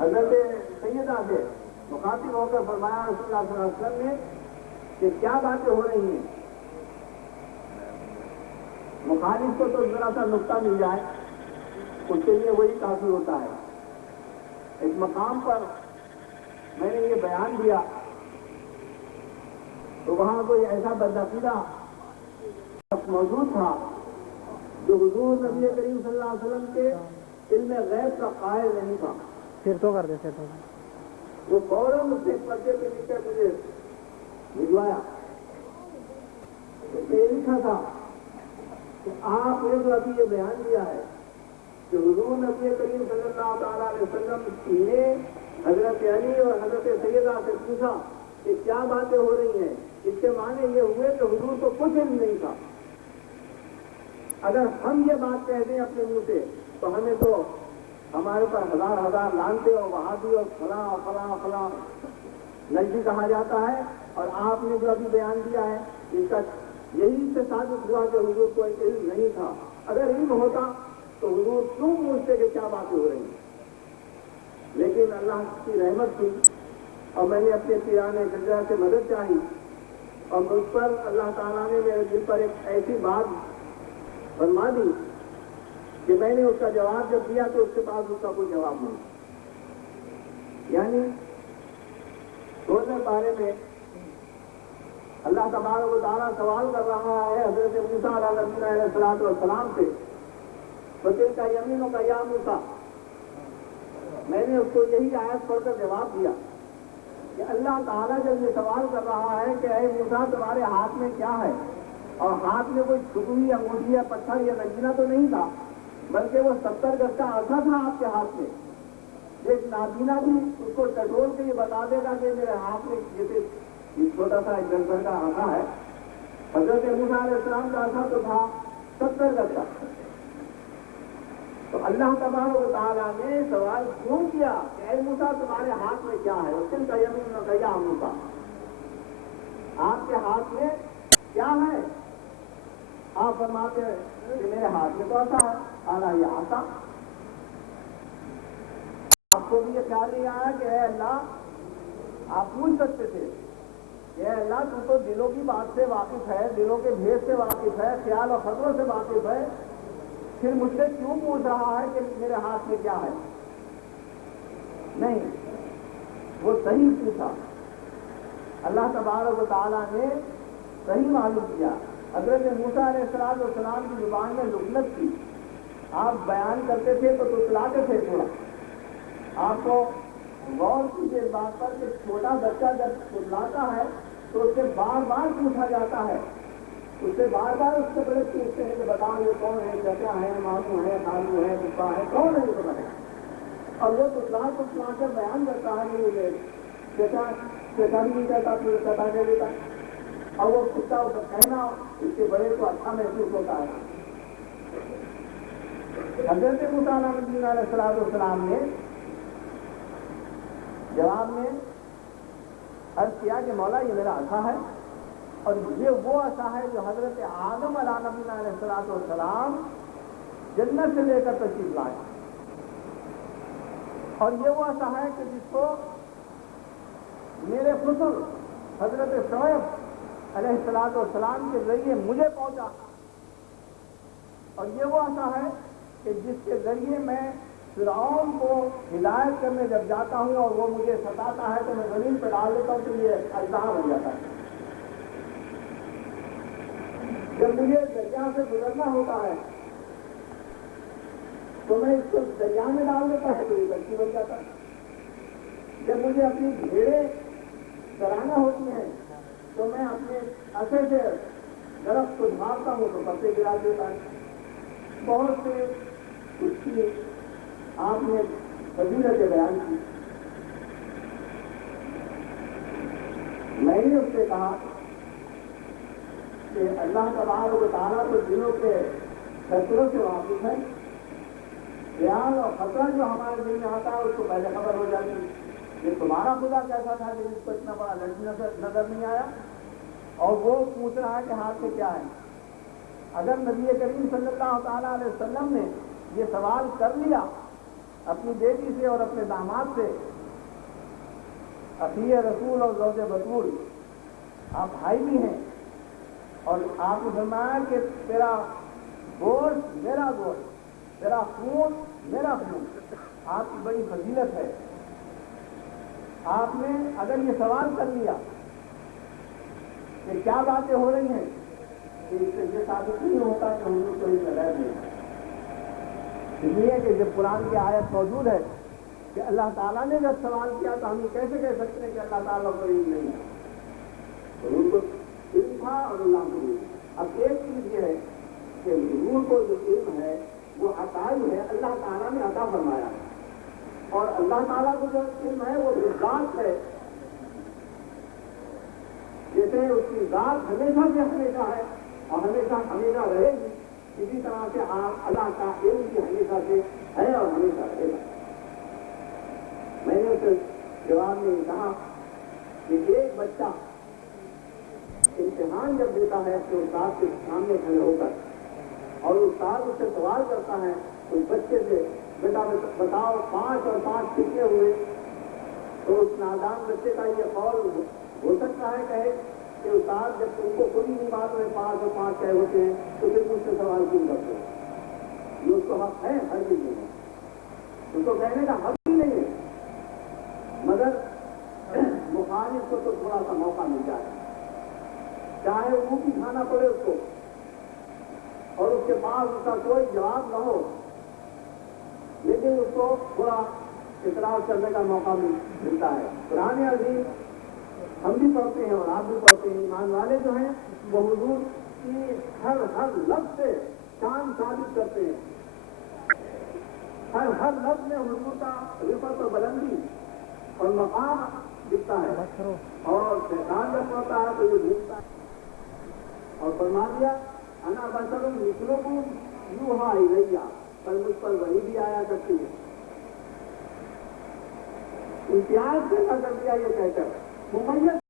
حضرت سیدہ سے مخاطب ہو کر فرمایا رسول اللہ صلی اللہ علیہ وسلم نے کہ کیا باتیں ہو رہی ہیں. مخالف کو تو ذرا سا نقطہ مل جائے اس کے لیے وہی کافی ہوتا ہے. ایک مقام پر میں نے یہ بیان دیا تو وہاں کوئی ایسا بدعقیدہ موجود تھا جو حضور نبی کریم صلی اللہ علیہ وسلم کے علم غیب کا قائل نہیں تھا. پھر تو کر دیتے تھے وہ فوراً اس کے پردے پہ لکھ کر مجھے بھجوایا. یہ لکھا تھا کہ آپ نے جو ابھی یہ بیان دیا ہے کہ حضور نبی کریم صلی اللہ تعالیٰ علیہ وسلم نے حضرت علی اور حضرت سیدہ سے پوچھا کہ کیا باتیں ہو رہی ہیں. اس کے معنی یہ ہوئے کہ حضور کو کچھ علم نہیں تھا. اگر ہم یہ بات کہہ دیں اپنے منہ سے تو ہمیں تو ہمارے پر ہزار ہزار لانتے اور وہابی اور فلاں فلاں فلاں نجدی کہا جاتا ہے. اور آپ نے جو ابھی بیان دیا ہے اس کا یہی سے ثابت ہوا کہ حضور کو علم نہیں تھا. اگر علم ہوتا تو حضور کیوں پوچھتے کہ کیا باتیں ہو رہی ہیں. لیکن اللہ کی رحمت تھی اور میں نے اپنے پیرانے خجرہ سے مدد چاہی اور مجھ پر اللہ تعالیٰ نے میرے دل پر ایک ایسی بات فرما دی کہ میں نے اس کا جواب جب دیا تو اس کے بعد اس کا کوئی جواب نہیں. یعنی 16 پارے میں اللہ تبارک و تعالیٰ سوال کر رہا ہے حضرت موسیٰ علیہ السلام سے فصل کا یمینوں کا یا موسیٰ. میں نے اس کو یہی آیت پڑھ کر جواب دیا کہ اللہ تعالیٰ جب یہ سوال کر رہا ہے کہ اے موسیٰ تمہارے ہاتھ میں کیا ہے, اور ہاتھ میں کوئی چھپی انگوٹھی یا پتھر یا نگینہ تو نہیں تھا بلکہ وہ 70 گز کا عصا تھا آپ کے ہاتھ میں. ایک نابینا بھی اس کو ٹٹول کے یہ بتا دے گا کہ میرے ہاتھ میں جیسے یہ چھوٹا سا ایک گز کا عصا ہے. حضرت موسیٰ علیہ السلام کا عصا تو تھا 70 گز کا. تو اللہ تبارک و تعالیٰ نے سوال کیوں کیا کہ اے موسیٰ تمہارے ہاتھ میں کیا ہے. اس کا یمین کا یا موسیٰ, آپ کے ہاتھ میں کیا ہے. آپ فرماتے ہیں کہ میرے ہاتھ میں تو عصا ہے. آنا یہ عصا. آپ کو بھی یہ خیال نہیں آیا کہ اے اللہ آپ پوچھ سکتے تھے کہ اے اللہ تو دلوں کی بات سے واقف ہے, دلوں کے بھید سے واقف ہے, خیال اور خطروں سے واقف ہے, پھر مجھ سے کیوں پوچھ رہا ہے کہ میرے ہاتھ میں کیا ہے. نہیں, وہ صحیح پوچھا. اللہ تبارک و تعالیٰ نے صحیح معلوم کیا. حضرت موسیٰ علیہ السلام کی زبان میں لغت تھی. آپ بیان کرتے تھے تو تلاتے تھے تھوڑا. آپ کو غور کیجیے اس بات پر کہ چھوٹا بچہ جب تلاتا ہے تو اس سے بار بار پوچھا جاتا ہے, اس سے بار بار اس سے بڑے پوچھتے ہیں کہ بتاؤ یہ کون ہے, چچا ہے, ماموں ہے, خالو ہے, پپا ہے, کون ہے یہ تو بتائیں. اور وہ تلا کر بیان کرتا ہے کہ مجھے چچا بھی نہیں کہتا, پھر چچا کہہ دیتا ہے. اور وہ کتا کہنا اس کے بڑے کو اچھا محسوس ہوتا ہے. حضرت موسیٰ علیہ السلام نے جواب میں عرض کیا کہ مولا یہ میرا عصا ہے, اور یہ وہ عصا ہے جو حضرت آدم علیہ السلام جنت سے لے کر تشریف لائے, اور یہ وہ عصا ہے کہ جس کو میرے خسر حضرت شعیب علیہ السلام کے ذریعے مجھے پہنچا, اور یہ وہ عصا ہے کہ جس کے ذریعے میں فرعون کو ہدایت کرنے جب جاتا ہوں اور وہ مجھے ستاتا ہے تو میں زمین پہ ڈال دیتا ہوں تو یہ اجدہا بن جاتا ہے. جب مجھے دریا سے گزرنا ہوتا ہے تو میں اس کو دریا میں ڈال دیتا ہوں تو یہ لڑکی بن جاتا ہے. جب مجھے اپنی بھیڑیں چرانا ہوتی ہیں تو میں اپنے عصے سے درخت کو جھاڑتا ہوں تو پتے گرا دیتا ہے. بہت سے اس کی آپ نے فضیلتیں بیان کی. میں نے اس سے کہا کہ اللہ تبارک و تعالیٰ تو دلوں کے خطروں سے واقف ہے. خیال اور خطرہ جو ہمارے دل میں آتا ہے اس کو پہلے خبر ہو جاتی ہے. یہ تمہارا خدا کیسا تھا کہ جس کو اتنا بڑا لڑکی نظر نہیں آیا, اور وہ پوچھ رہا ہے کہ ہاتھ میں کیا ہے. اگر نبی کریم صلی اللہ تعالیٰ علیہ وسلم نے یہ سوال کر لیا اپنی بیٹی سے اور اپنے داماد سے اخی رسول اور زوج بطول آپ بھائی بھی ہیں، اور آپ نے فرمایا کہ تیرا گوشت میرا گوشت، تیرا خون میرا خون، آپ کی بڑی فضیلت ہے۔ آپ نے اگر یہ سوال کر لیا کہ کیا باتیں ہو رہی ہیں، کہ اس سے یہ ثابت نہیں ہوتا کہ حضور کوئی غیر نہیں ہے، اس لیے کہ جب قرآن کی آیت موجود ہے کہ اللہ تعالیٰ نے جب سوال کیا تو ہم یہ کیسے کہہ سکتے ہیں کہ اللہ تعالیٰ کو علم نہیں ہے؟ حضور کو علم تھا اور اللہ کو علم۔ اب ایک چیز یہ ہے کہ حضور کو جو علم ہے وہ عطائی ہے، اللہ تعالیٰ نے عطا فرمایا ہے، اور اللہ تعالیٰ کو جو علم ہے وہ ذات ہے، جیسے اس کی ذات ہمیشہ سے ہمیشہ ہے اور ہمیشہ ہمیشہ رہے گی، اسی طرح سے آپ اللہ کا علم بھی ہمیشہ سے ہے اور ہمیشہ رہے گا۔ میں نے اس جواب میں کہا کہ ایک بچہ امتحان جب دیتا ہے تو استاد کے سامنے کھڑے ہو کر، اور استاد اس سے سوال کرتا ہے تو بچے سے بیٹا بتاؤ 5 اور 5 کتنے ہوئے، تو اس نادان بچے کا یہ قول ہو سکتا ہے کہے کہ استاد جب تم کو کوئی نہیں بات میں 5 اور 5 کہے ہوتے ہیں تو پھر مجھ سے سوال کیوں کرتے ہیں؟ یہ اس کو حق ہے، ہر چیز نہیں ہے، اس کو کہنے کا حق ہی نہیں ہے، مگر مخالف کو تو تھوڑا سا موقع مل جائے، چاہے وہ بھی کھانا پڑے اس کو، اور اس کے پاس اس کا کوئی جواب نہ ہو، لیکن اس کو تھوڑا اعتراض کرنے کا موقع ملتا ہے۔ قرآن عظیم ہم بھی پڑھتے ہیں اور آپ بھی پڑھتے ہیں، ایمان والے جو ہیں وہ حضور کی ہر لفظ سے شان ثابت کرتے ہیں، ہر لفظ میں حضور کا رفعت و بلندی اور مقام دکھتا ہے، اور شیطان جب پڑھتا ہے تو یہ بھولتا ہے، اور فرما دیا انا بشر مثلکم یوحی الی، پر مجھ پر وحی بھی آیا کرتی ہے۔ امتیاز سے نہ کر دیا یہ کہہ کر ممیز